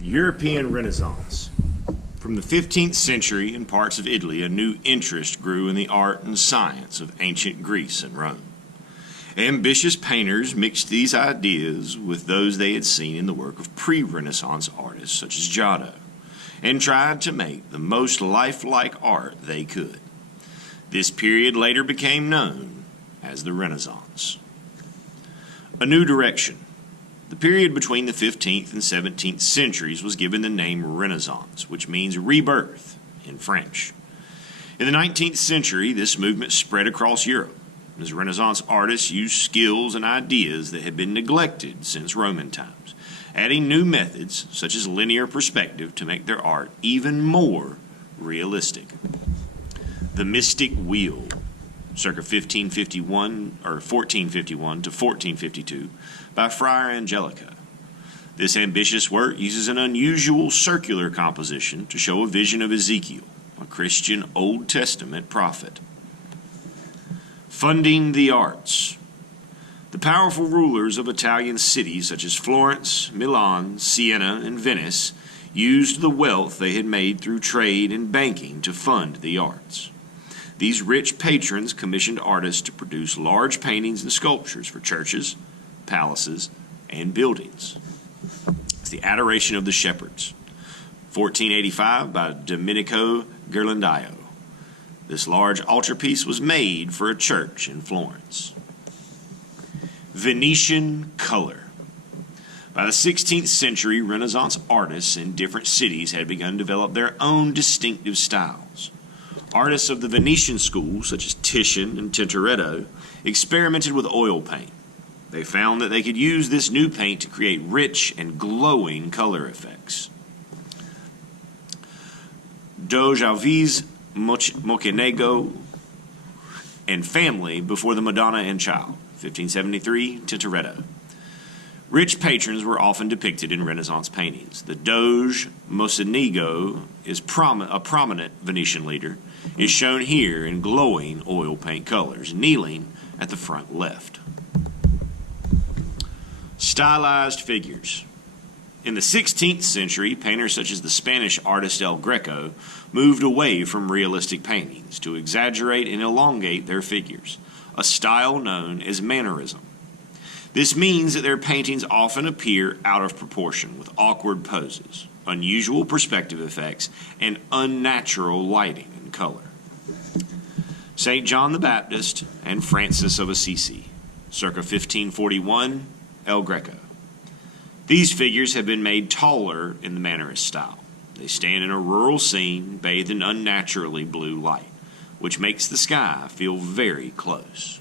European Renaissance. From the 15th century, in parts of Italy, a new interest grew in the art and science of ancient Greece and Rome. Ambitious painters mixed these ideas with those they had seen in the work of pre-Renaissance artists such as Giotto, and tried to make the most lifelike art they could. This period later became known as the Renaissance. A new direction. The period between the 15th and 17th centuries was given the name Renaissance, which means rebirth in French. In the 19th century, this movement spread across Europe, as Renaissance artists used skills and ideas that had been neglected since Roman times, adding new methods such as linear perspective to make their art even more realistic. The Mystic Wheel, circa 1551 or 1451 to 1452, by Friar Angelico. This ambitious work uses an unusual circular composition to show a vision of Ezekiel, a Christian Old Testament prophet. Funding the arts. The powerful rulers of Italian cities such as Florence, Milan, Siena, and Venice used the wealth they had made through trade and banking to fund the arts. These rich patrons commissioned artists to produce large paintings and sculptures for churches, palaces, and buildings. It's the Adoration of the Shepherds, 1485 by Domenico Ghirlandaio. This large altarpiece was made for a church in Florence. Venetian color. By the 16th century, Renaissance artists in different cities had begun to develop their own distinctive styles. Artists of the Venetian school, such as Titian and Tintoretto, experimented with oil paint. They found that they could use this new paint to create rich and glowing color effects. Doge Alvise Mocenigo and Family before the Madonna and Child, 1573, Tintoretto. Rich patrons were often depicted in Renaissance paintings. The Doge Mocenigo is a prominent Venetian leader, is shown here in glowing oil paint colors, kneeling at the front left. Stylized figures. In the 16th century, painters such as the Spanish artist El Greco moved away from realistic paintings to exaggerate and elongate their figures, a style known as mannerism. This means that their paintings often appear out of proportion with awkward poses, unusual perspective effects, and unnatural lighting and color. St. John the Baptist and Francis of Assisi, circa 1541, El Greco. These figures have been made taller in the Mannerist style. They stand in a rural scene bathed in unnaturally blue light, which makes the sky feel very close.